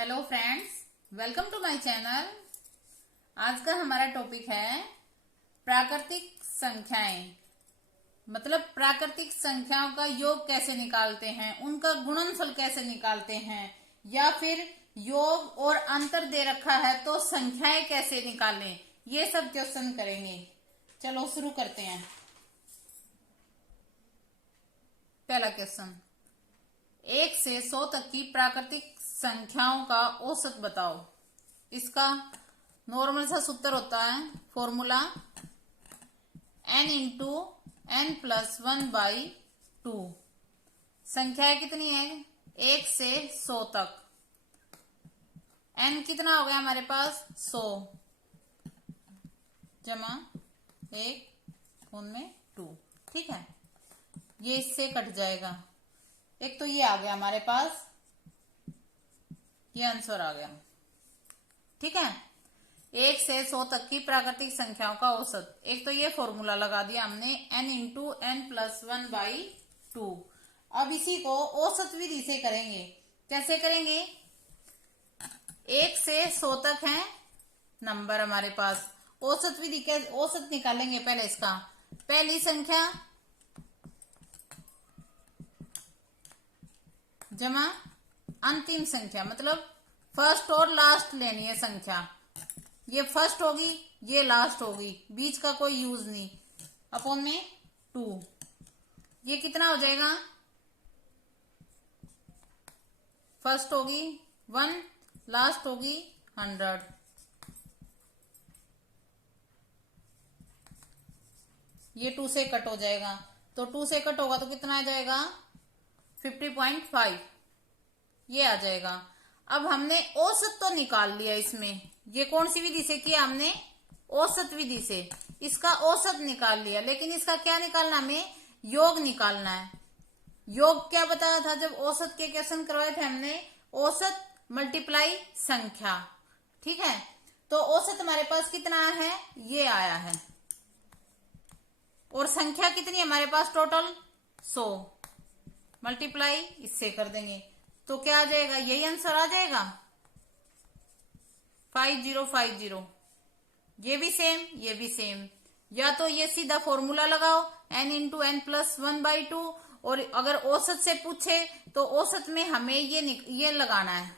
Hello friends, welcome to my channel. आज का हमारा टॉपिक है प्राकृतिक संख्याएं। मतलब प्राकृतिक संख्याओं का योग कैसे निकालते हैं, उनका गुणनफल कैसे निकालते हैं, या फिर योग और अंतर दे रखा है तो संख्याएं कैसे निकालें, ये सब क्वेश्चन करेंगे। चलो शुरू करते हैं। पहला क्वेश्चन, 1 से 100 तक की प्राकृतिक संख्याओं का औसत बताओ। इसका नॉर्मल सा सूत्र होता है, formula n into n plus 1/2। संख्याएं कितनी है? 1 से 100 तक। n कितना हो गया हमारे पास? 100 जमा 1 में 2। ठीक है, ये इससे कट जाएगा। एक तो ये आ गया हमारे पास, ये आंसर आ गया। ठीक है, 1 से 100 तक की प्राकृतिक संख्याओं का औसत। एक तो ये फॉर्मूला लगा दिया हमने, n इंटू n प्लस 1/2। अब इसी को औसत विधि से करेंगे। कैसे करेंगे? 1 से 100 तक है नंबर हमारे पास। औसत विधि के औसत निकालेंगे। पहले इसका पहली संख्या जमा अंतिम संख्या, मतलब फर्स्ट और लास्ट लेनी है संख्या। ये फर्स्ट होगी, ये लास्ट होगी, बीच का कोई यूज नहीं। अपॉन में 2। ये कितना हो जाएगा? फर्स्ट होगी 1, लास्ट होगी 100। ये 2 से कट हो जाएगा, तो 2 से कट होगा तो कितना आ जाएगा? 50.5 ये आ जाएगा। अब हमने औसत तो निकाल लिया इसमें। ये कौन सी विधि से किया हमने? औसत विधि से। इसका औसत निकाल लिया, लेकिन इसका क्या निकालना? हमें योग निकालना है। योग क्या बताया था जब औसत के क्वेश्चन करवाए थे हमने? औसत मल्टीप्लाई संख्या। ठीक है, तो औसत हमारे पास कितना है? ये आया है। और संख्या कितनी हमारे पास? टोटल 100 मल्टीप्लाई इससे कर देंगे तो क्या आ जाएगा? यही आंसर आ जाएगा, 5050। ये भी सेम, ये भी सेम। या तो ये सीधा फॉर्मूला लगाओ, n इंटू n प्लस 1/2। और अगर औसत से पूछे तो औसत में हमें ये लगाना है,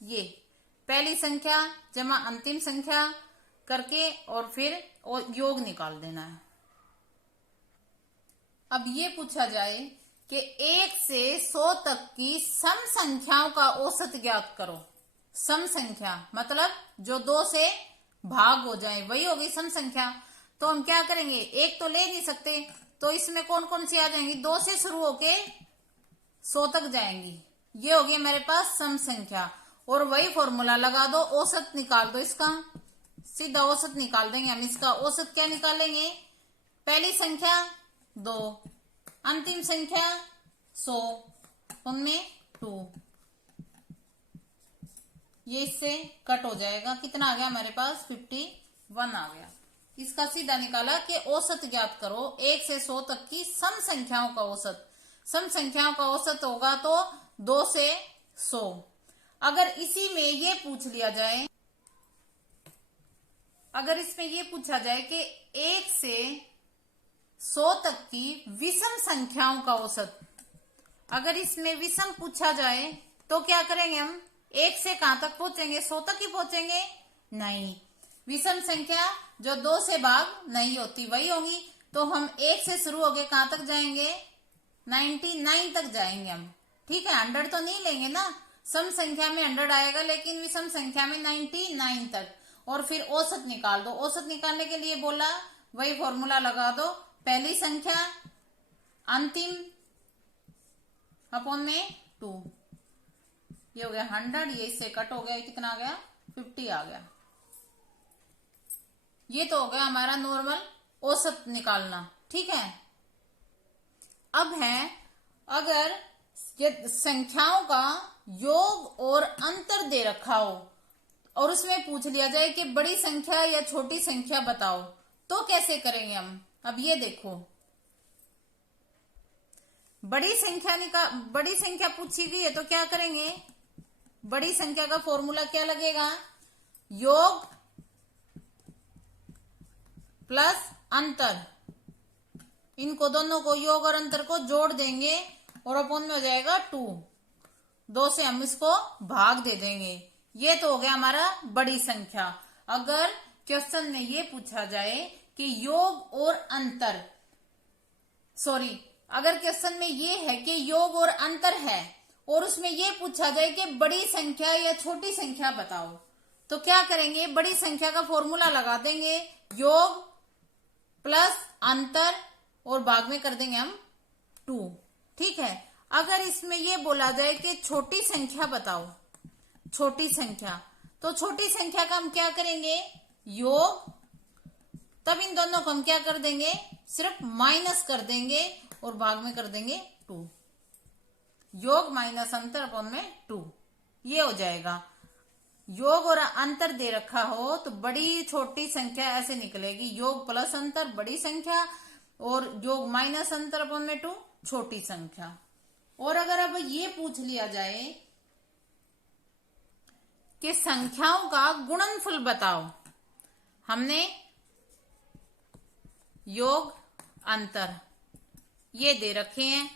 ये पहली संख्या जमा अंतिम संख्या करके और फिर योग निकाल देना है। अब ये पूछा जाए कि 1 से 100 तक की सम संख्याओं का औसत ज्ञात करो। सम संख्या मतलब जो 2 से भाग हो जाए वही होगी सम संख्या। तो हम क्या करेंगे? एक तो ले नहीं सकते, तो इसमें कौन कौन सी आ जाएंगी? 2 से शुरू होके 100 तक जाएंगी। ये होगी मेरे पास सम संख्या। और वही फॉर्मूला लगा दो, औसत निकाल दो। इसका सीधा औसत निकाल देंगे हम। इसका औसत क्या निकालेंगे? पहली संख्या 2, अंतिम संख्या 100, उनमें 2। ये इससे कट हो जाएगा। कितना आ गया हमारे पास? 51 आ गया। इसका सीधा निकाला कि औसत ज्ञात करो 1 से 100 तक की सम संख्याओं का औसत। सम संख्याओं का औसत होगा तो 2 से 100। अगर इसी में ये पूछ लिया जाए, अगर इसमें ये पूछा जाए कि 1 से 100 तक की विषम संख्याओं का औसत, अगर इसमें विषम पूछा जाए तो क्या करेंगे हम? 1 से कहां तक पहुंचेंगे? 100 तक ही पहुंचेंगे? नहीं, विषम संख्या जो 2 से भाग नहीं होती वही होगी। तो हम 1 से शुरू होके कहां तक जाएंगे? 99 तक जाएंगे हम। ठीक है, 100 तो नहीं लेंगे ना। सम संख्या में 100 आएगा, लेकिन विषम संख्या में 99 तक। और फिर औसत निकाल दो। औसत निकालने के लिए बोला, वही फॉर्मूला लगा दो, पहली संख्या अंतिम अपॉन में 2। ये हो गया 100, ये इससे कट हो गया, कितना आ गया? 50 आ गया। ये तो हो गया हमारा नॉर्मल औसत निकालना। ठीक है, अब है अगर ये संख्याओं का योग और अंतर दे रखा हो और उसमें पूछ लिया जाए कि बड़ी संख्या या छोटी संख्या बताओ, तो कैसे करेंगे हम? अब ये देखो, बड़ी संख्या पूछी गई है तो क्या करेंगे? बड़ी संख्या का फॉर्मूला क्या लगेगा? योग प्लस अंतर, इनको दोनों को, योग और अंतर को जोड़ देंगे और अपॉन में हो जाएगा 2। 2 से हम इसको भाग दे देंगे। ये तो हो गया हमारा बड़ी संख्या। अगर क्वेश्चन में ये पूछा जाए कि योग और अंतर, अगर क्वेश्चन में ये है कि योग और अंतर है और उसमें ये पूछा जाए कि बड़ी संख्या या छोटी संख्या बताओ, तो क्या करेंगे? बड़ी संख्या का फॉर्मूला लगा देंगे, योग प्लस अंतर, और भाग में कर देंगे हम 2। ठीक है। अगर इसमें ये बोला जाए कि छोटी संख्या बताओ, छोटी संख्या, तो छोटी संख्या का हम क्या करेंगे? योग, तब इन दोनों को हम क्या कर देंगे? सिर्फ माइनस कर देंगे और भाग में कर देंगे 2। योग माइनस अंतर अपॉन में 2, ये हो जाएगा। योग और अंतर दे रखा हो तो बड़ी छोटी संख्या ऐसे निकलेगी, योग प्लस अंतर बड़ी संख्या और योग माइनस अंतर अपॉन में 2 छोटी संख्या। और अगर अब ये पूछ लिया जाए कि संख्याओं का गुणनफल बताओ, हमने योग अंतर ये दे रखे हैं,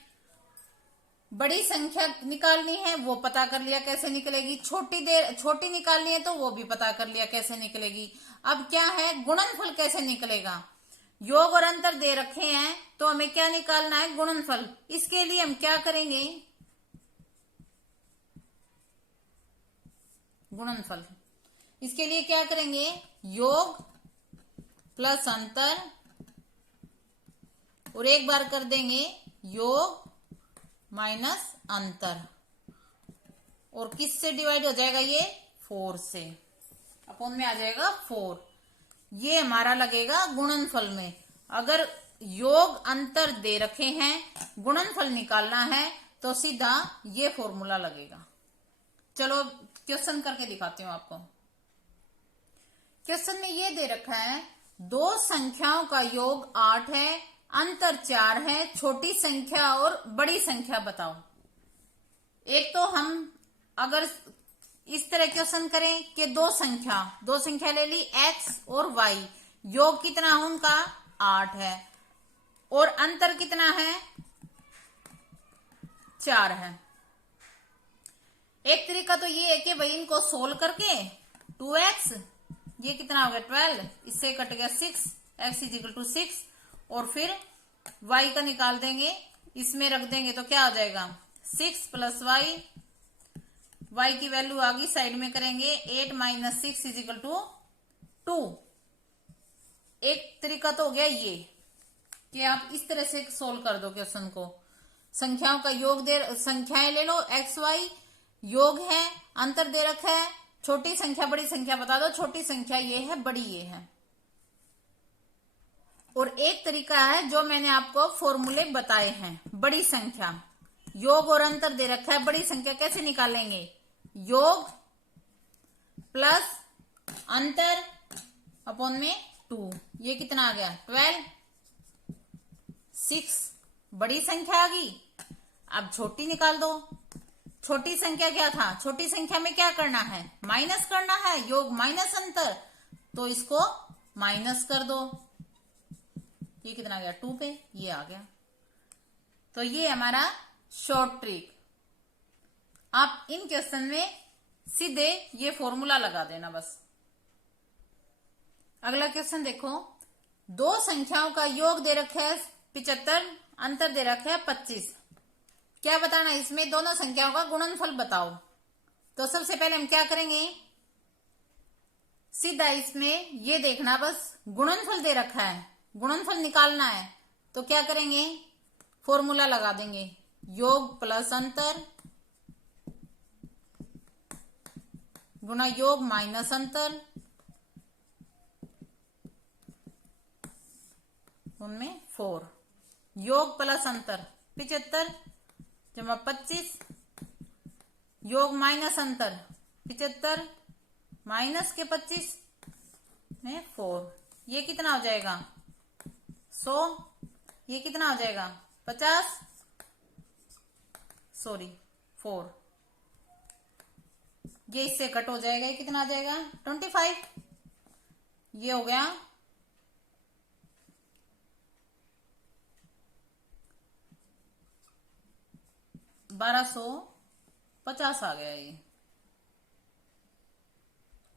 बड़ी संख्या निकालनी है वो पता कर लिया कैसे निकलेगी, छोटी निकालनी है तो वो भी पता कर लिया कैसे निकलेगी। अब क्या है? गुणनफल कैसे निकलेगा? योग और अंतर दे रखे हैं तो हमें क्या निकालना है? गुणनफल। इसके लिए हम क्या करेंगे? गुणनफल, इसके लिए क्या करेंगे? योग प्लस अंतर और एक बार कर देंगे योग माइनस अंतर, और किससे डिवाइड हो जाएगा? ये 4 से, अपॉन में आ जाएगा 4। ये हमारा लगेगा गुणनफल में। अगर योग अंतर दे रखे हैं, गुणनफल निकालना है तो सीधा ये फॉर्मूला लगेगा। चलो क्वेश्चन करके दिखाती हूं आपको। क्वेश्चन में ये दे रखा है, 2 संख्याओं का योग 8 है, अंतर 4 है, छोटी संख्या और बड़ी संख्या बताओ। एक तो हम अगर इस तरह क्वेश्चन करें कि दो संख्या ले ली x और y, योग कितना है उनका? 8 है, और अंतर कितना है? 4 है। एक तरीका तो ये है कि भाई इनको सोल्व करके 2x, ये कितना हो गया 12, इससे कट गया 6, x = 6, और फिर y का निकाल देंगे, इसमें रख देंगे तो क्या हो जाएगा? 6 + y की वैल्यू आ गई, साइड में करेंगे 8 - 6 = 2। एक तरीका तो हो गया ये कि आप इस तरह से सोल्व कर दो क्वेश्चन को। संख्याओं का योग संख्याएं ले लो, x y योग है, अंतर दे रखा है, छोटी संख्या बड़ी संख्या बता दो, छोटी संख्या ये है, बड़ी ये है। और एक तरीका है जो मैंने आपको फॉर्मूले बताए हैं, बड़ी संख्या, योग और अंतर दे रखा है, बड़ी संख्या कैसे निकालेंगे? योग प्लस अंतर अपॉन में 2, ये कितना आ गया 12, 6 बड़ी संख्या आ गई। अब छोटी निकाल दो। छोटी संख्या क्या था? छोटी संख्या में क्या करना है? माइनस करना है, योग माइनस अंतर, तो इसको माइनस कर दो। ये कितना आ गया 2 पे, ये आ गया। तो ये हमारा शॉर्ट ट्रिक। आप इन क्वेश्चन में सीधे ये फॉर्मूला लगा देना बस। अगला क्वेश्चन देखो, 2 संख्याओं का योग दे रखा है 75, अंतर दे रखा है 25। क्या बताना है? इसमें दोनों संख्याओं का गुणनफल बताओ। तो सबसे पहले हम क्या करेंगे? सीधा इसमें ये देखना, बस गुणनफल दे रखा है, गुणनफल निकालना है, तो क्या करेंगे? फॉर्मूला लगा देंगे, योग प्लस अंतर गुणा योग माइनस अंतर, उनमें 4, योग प्लस अंतर 75 जमा 25, योग माइनस अंतर 75 माइनस के 25 में 4, ये कितना हो जाएगा 100, ये कितना हो जाएगा 50, 4, ये इससे कट हो जाएगा, ये कितना आ जाएगा 25। ये हो गया 1250 आ गया ये।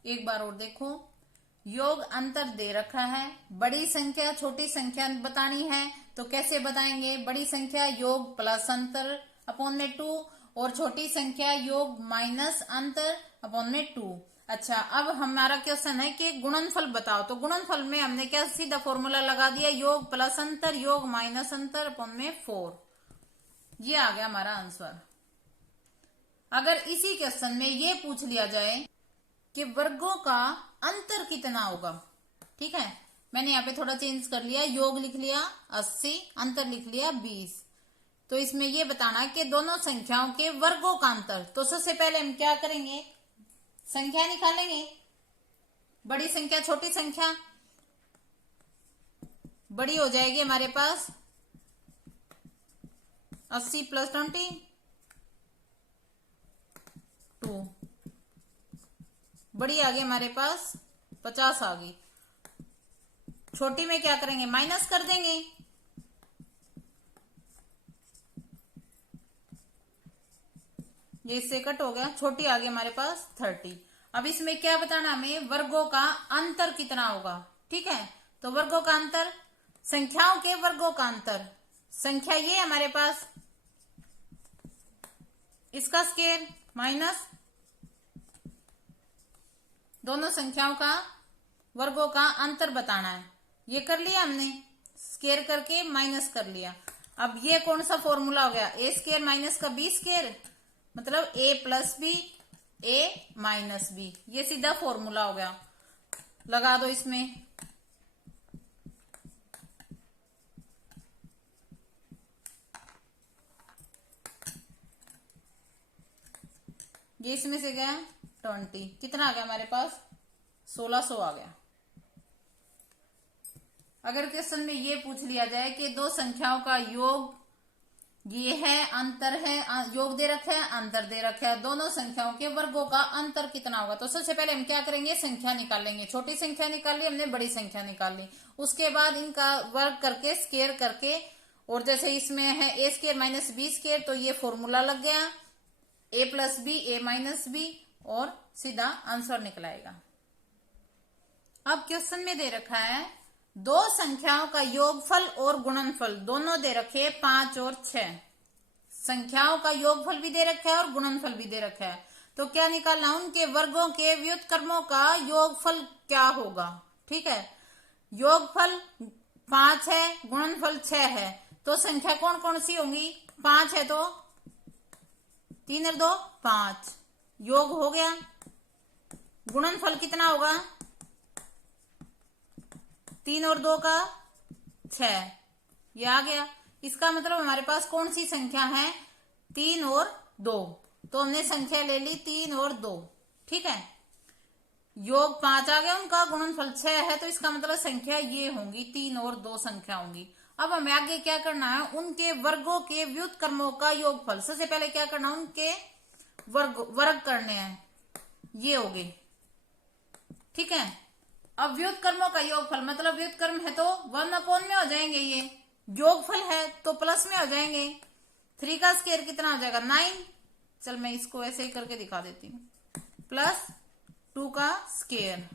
एक बार और देखो, योग अंतर दे रखा है, बड़ी संख्या छोटी संख्या बतानी है तो कैसे बताएंगे? बड़ी संख्या योग प्लस अंतर अपॉन में 2 और छोटी संख्या योग माइनस अंतर अपॉन में 2। अच्छा, अब हमारा क्वेश्चन है कि गुणनफल बताओ, तो गुणनफल में हमने क्या सीधा फॉर्मूला लगा दिया, योग प्लस अंतर योग माइनस अंतर अपॉन में 4। ये आ गया हमारा आंसर। अगर इसी क्वेश्चन में ये पूछ लिया जाए कि वर्गों का अंतर कितना होगा, ठीक है, मैंने यहाँ पे थोड़ा चेंज कर लिया, योग लिख लिया 80, अंतर लिख लिया 20, तो इसमें ये बताना कि दोनों संख्याओं के वर्गों का अंतर। तो सबसे पहले हम क्या करेंगे, संख्या निकालेंगे, बड़ी संख्या छोटी संख्या, बड़ी हो जाएगी हमारे पास 80 प्लस 20 2, बड़ी आ गई हमारे पास 50 आ गई। छोटी में क्या करेंगे, माइनस कर देंगे, ये इससे कट हो गया, छोटी आ गई हमारे पास 30। अब इसमें क्या बताना हमें, वर्गों का अंतर कितना होगा, ठीक है। तो वर्गों का अंतर, संख्याओं के वर्गों का अंतर, संख्या ये हमारे पास, इसका स्क्वायर माइनस दोनों संख्याओं का वर्गों का अंतर बताना है। ये कर लिया हमने, स्क्वायर करके माइनस कर लिया। अब ये कौन सा फॉर्मूला हो गया, ए स्क्वायर माइनस का बी स्क्वायर, मतलब ए प्लस बी ए माइनस बी, ये सीधा फॉर्मूला हो गया, लगा दो इसमें। ये इसमें से गया 20, कितना आ गया हमारे पास 1600 आ गया। अगर क्वेश्चन में ये पूछ लिया जाए कि दो संख्याओं का योग ये है, अंतर है, योग दे रखा है, अंतर दे रखा है, दोनों संख्याओं के वर्गों का अंतर कितना होगा, तो सबसे पहले हम क्या करेंगे, संख्या निकालेंगे। छोटी संख्या निकाल ली हमने, बड़ी संख्या निकाल ली, उसके बाद इनका वर्ग करके स्क्वायर करके, और जैसे इसमें है ए स्क्वायर माइनस बी स्क्वायर, तो ये फॉर्मूला लग गया, ए प्लस बी ए माइनस बी, और सीधा आंसर निकलाएगा। अब क्वेश्चन में दे रखा है दो संख्याओं का योगफल और गुणनफल दोनों दे रखे 5 और 6, संख्याओं का योगफल भी दे रखा है और गुणनफल भी दे रखा है, तो क्या निकालना, उनके वर्गों के व्युत्क्रमों का योगफल क्या होगा, ठीक है। योगफल 5 है, गुणनफल 6 है, तो संख्या कौन कौन सी होंगी, 5 है तो 3 और 2 5, योग हो गया। गुणनफल कितना होगा, 3 और 2 का 6, ये आ गया। इसका मतलब हमारे पास कौन सी संख्या है, 3 और 2, तो हमने संख्या ले ली 3 और 2, ठीक है। योग 5 आ गया उनका, गुणनफल 6 है, तो इसका मतलब संख्या ये होंगी, 3 और 2 संख्या होंगी। अब हमें आगे क्या करना है, उनके वर्गों के व्युत्क्रमों का योगफल, सबसे पहले क्या करना, उनके वर्ग करने हैं, ये हो गए, ठीक है। अब व्युत्क्रमों का योगफल, मतलब व्युत्क्रम है तो 1/में हो जाएंगे, ये योगफल है तो प्लस में हो जाएंगे। 3 का स्क्वायर कितना हो जाएगा 9, चल मैं इसको ऐसे ही करके दिखा देती हूँ, प्लस 2 का स्क्वायर।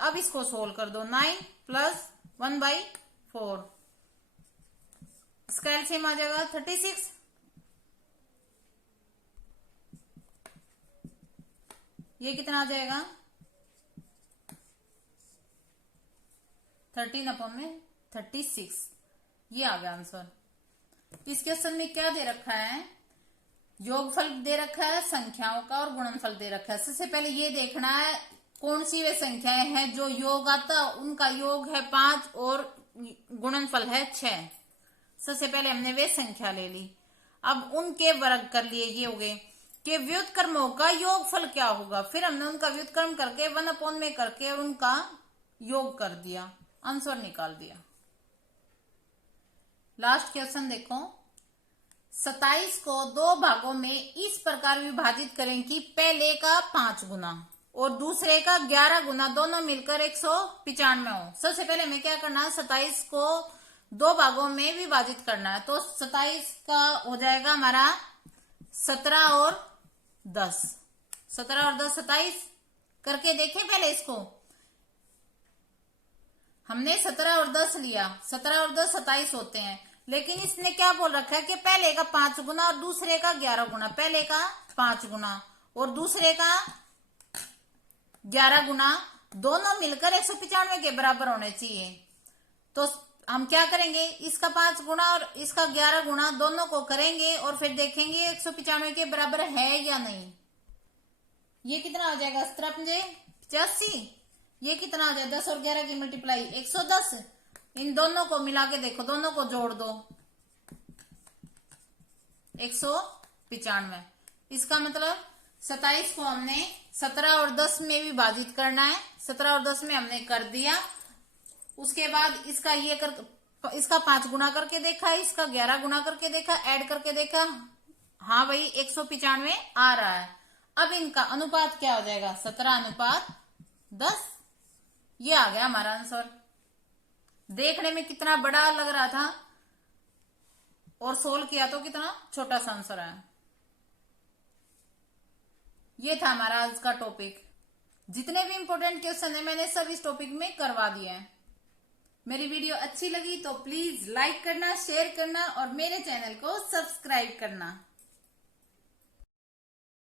अब इसको सोल्व कर दो, 9 प्लस 1/4, इसका एलसीएम आ जाएगा 36, ये कितना आ जाएगा 13/36, ये आ गया आंसर। इस क्वेश्चन में क्या दे रखा है, योगफल दे रखा है संख्याओं का और गुणनफल दे रखा है। सबसे पहले ये देखना है कौन सी वे संख्याएं हैं जो योग आता, उनका योग है 5 और गुणनफल है 6। सबसे पहले हमने वे संख्या ले ली, अब उनके वर्ग कर लिए, ये हो गए कि व्युत्क्रमों का योगफल क्या होगा, फिर हमने उनका व्युत्क्रम करके 1/में में करके और उनका योग कर दिया, आंसर निकाल दिया। लास्ट क्वेश्चन देखो, 27 को दो भागों में इस प्रकार विभाजित करें कि पहले का 5 गुना और दूसरे का 11 गुना दोनों मिलकर 195 हो। सबसे पहले हमें क्या करना है, 27 को दो भागों में विभाजित करना है। तो 27 का हो जाएगा हमारा 17 और 10, 17 और 10 27 करके देखें। पहले इसको हमने 17 और 10 लिया, 17 और 10 27 होते हैं, लेकिन इसने क्या बोल रखा है कि पहले का 5 गुना और दूसरे का 11 गुना, पहले का 5 गुना और दूसरे का 11 गुना दोनों मिलकर 195 के बराबर होने चाहिए। तो हम क्या करेंगे, इसका 5 गुना और इसका 11 गुना दोनों को करेंगे और फिर देखेंगे 195 के बराबर है या नहीं। ये कितना हो जाएगा, 85। ये कितना हो जाएगा, 10 और 11 की मल्टीप्लाई 110। इन दोनों को मिला के देखो, दोनों को जोड़ दो 195। इसका मतलब 27 को हमने 17 और 10 में विभाजित करना है। 17 और 10 में हमने कर दिया। उसके बाद इसका इसका 5 गुना करके देखा, इसका 11 गुना करके देखा, ऐड करके देखा, हाँ भाई 195 आ रहा है। अब इनका अनुपात क्या हो जाएगा, 17:10। ये आ गया हमारा आंसर। देखने में कितना बड़ा लग रहा था और सोल्व किया तो कितना छोटा सा आंसर आया। ये था हमारा आज का टॉपिक। जितने भी इंपॉर्टेंट क्वेश्चन है मैंने सब इस टॉपिक में करवा दिए हैं। मेरी वीडियो अच्छी लगी तो प्लीज लाइक करना, शेयर करना और मेरे चैनल को सब्सक्राइब करना।